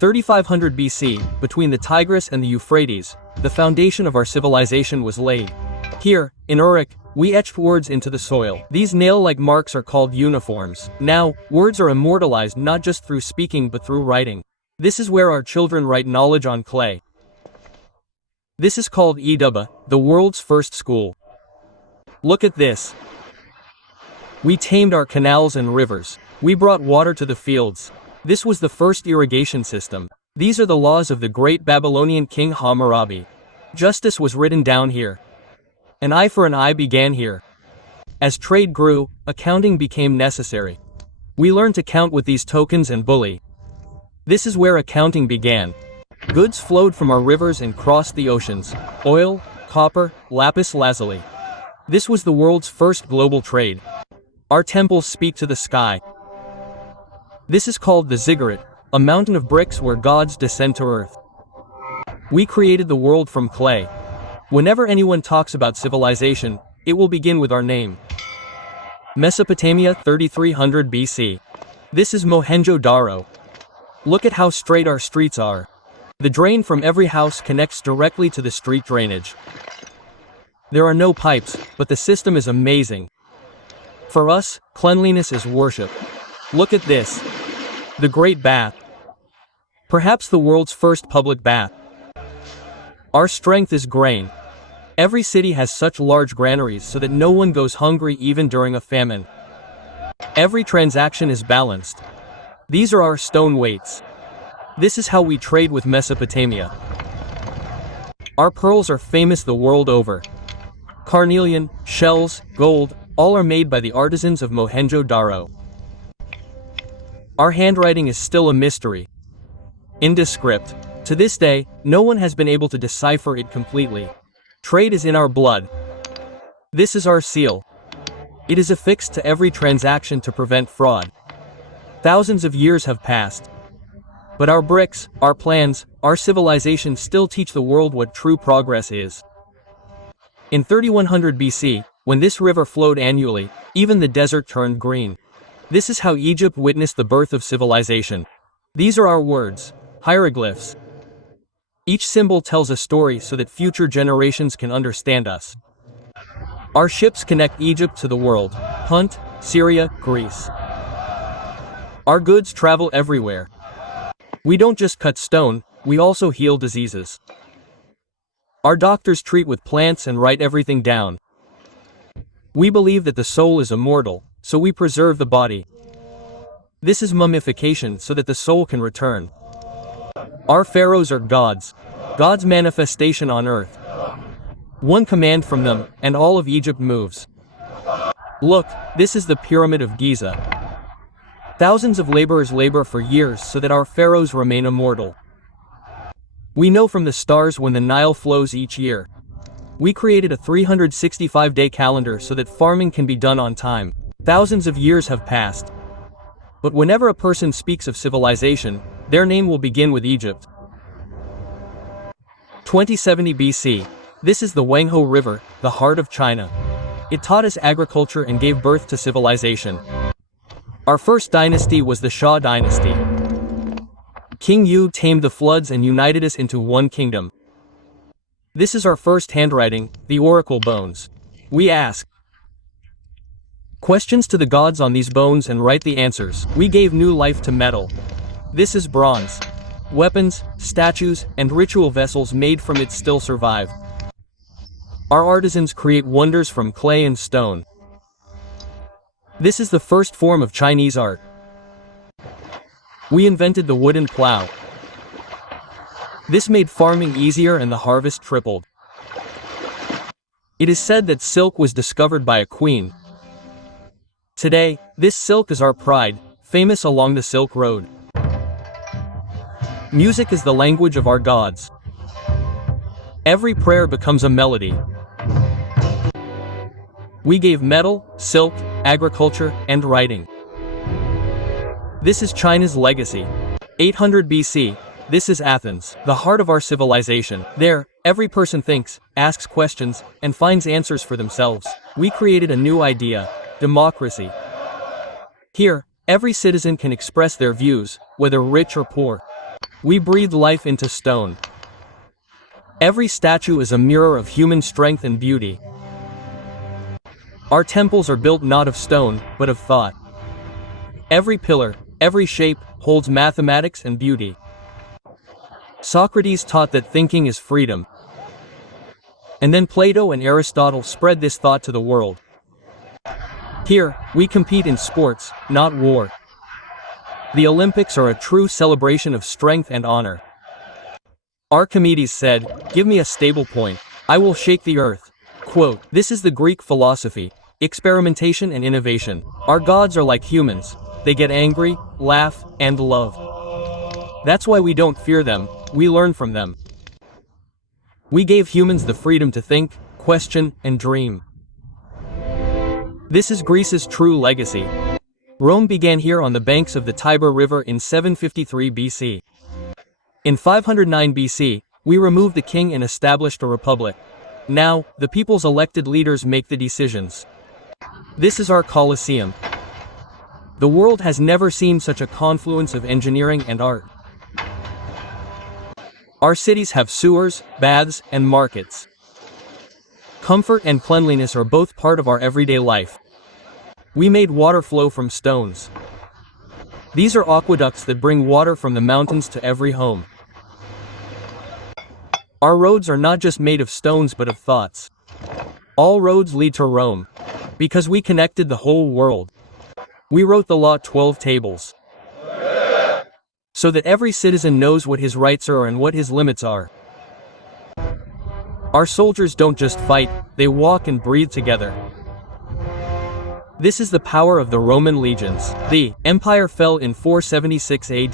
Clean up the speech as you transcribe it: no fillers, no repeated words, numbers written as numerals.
3500 BC, between the Tigris and the Euphrates, the foundation of our civilization was laid. Here, in Uruk, we etched words into the soil. These nail-like marks are called uniforms. Now, words are immortalized not just through speaking but through writing. This is where our children write knowledge on clay. This is called Idaba, the world's first school. Look at this. We tamed our canals and rivers. We brought water to the fields. This was the first irrigation system. These are the laws of the great Babylonian king Hammurabi. Justice was written down here. An eye for an eye began here. As trade grew, accounting became necessary. We learned to count with these tokens and bully. This is where accounting began. Goods flowed from our rivers and crossed the oceans. Oil, copper, lapis lazuli. This was the world's first global trade. Our temples speak to the sky. This is called the ziggurat, a mountain of bricks where gods descend to earth. We created the world from clay. Whenever anyone talks about civilization, it will begin with our name. Mesopotamia 3300 BC. This is Mohenjo-Daro. Look at how straight our streets are. The drain from every house connects directly to the street drainage. There are no pipes, but the system is amazing. For us, cleanliness is worship. Look at this. The Great Bath. Perhaps the world's first public bath. Our strength is grain. Every city has such large granaries so that no one goes hungry even during a famine. Every transaction is balanced. These are our stone weights. This is how we trade with Mesopotamia. Our pearls are famous the world over. Carnelian, shells, gold, all are made by the artisans of Mohenjo-Daro. Our handwriting is still a mystery. Indus script. To this day, no one has been able to decipher it completely. Trade is in our blood. This is our seal. It is affixed to every transaction to prevent fraud. Thousands of years have passed. But our bricks, our plans, our civilization still teach the world what true progress is. In 3100 BC, when this river flowed annually, even the desert turned green. This is how Egypt witnessed the birth of civilization. These are our words, hieroglyphs. Each symbol tells a story so that future generations can understand us. Our ships connect Egypt to the world, Punt, Syria, Greece. Our goods travel everywhere. We don't just cut stone, we also heal diseases. Our doctors treat with plants and write everything down. We believe that the soul is immortal, so we preserve the body. This is mummification so that the soul can return. Our pharaohs are gods, God's manifestation on earth. One command from them, and all of Egypt moves. Look, this is the Pyramid of Giza. Thousands of laborers labor for years so that our pharaohs remain immortal. We know from the stars when the Nile flows each year. We created a 365-day calendar so that farming can be done on time. Thousands of years have passed. But whenever a person speaks of civilization, their name will begin with Egypt. 2070 BC. This is the Wangho River, the heart of China. It taught us agriculture and gave birth to civilization. Our first dynasty was the Shah dynasty. King Yu tamed the floods and united us into one kingdom. This is our first handwriting, the oracle bones. We ask questions to the gods on these bones and write the answers. We gave new life to metal. This is bronze. Weapons, statues, and ritual vessels made from it still survive. Our artisans create wonders from clay and stone. This is the first form of Chinese art. We invented the wooden plow. This made farming easier and the harvest tripled. It is said that silk was discovered by a queen. Today, this silk is our pride, famous along the Silk Road. Music is the language of our gods. Every prayer becomes a melody. We gave metal, silk, agriculture, and writing. This is China's legacy. 800 BC. This is Athens, the heart of our civilization. There, every person thinks, asks questions, and finds answers for themselves. We created a new idea, democracy. Here, every citizen can express their views, whether rich or poor. We breathe life into stone. Every statue is a mirror of human strength and beauty. Our temples are built not of stone, but of thought. Every pillar, every shape, holds mathematics and beauty. Socrates taught that thinking is freedom. And then Plato and Aristotle spread this thought to the world. Here, we compete in sports, not war. The Olympics are a true celebration of strength and honor. Archimedes said, "Give me a stable point, I will shake the earth." Quote, this is the Greek philosophy, experimentation and innovation. Our gods are like humans. They get angry, laugh, and love. That's why we don't fear them, we learn from them. We gave humans the freedom to think, question, and dream. This is Greece's true legacy. Rome began here on the banks of the Tiber River in 753 BC. In 509 BC, we removed the king and established a republic. Now, the people's elected leaders make the decisions. This is our Colosseum. The world has never seen such a confluence of engineering and art. Our cities have sewers, baths, and markets. Comfort and cleanliness are both part of our everyday life. We made water flow from stones. These are aqueducts that bring water from the mountains to every home. Our roads are not just made of stones but of thoughts. All roads lead to Rome, because we connected the whole world. We wrote the law 12 tables, so that every citizen knows what his rights are and what his limits are. Our soldiers don't just fight, they walk and breathe together. This is the power of the Roman legions. The empire fell in 476 AD.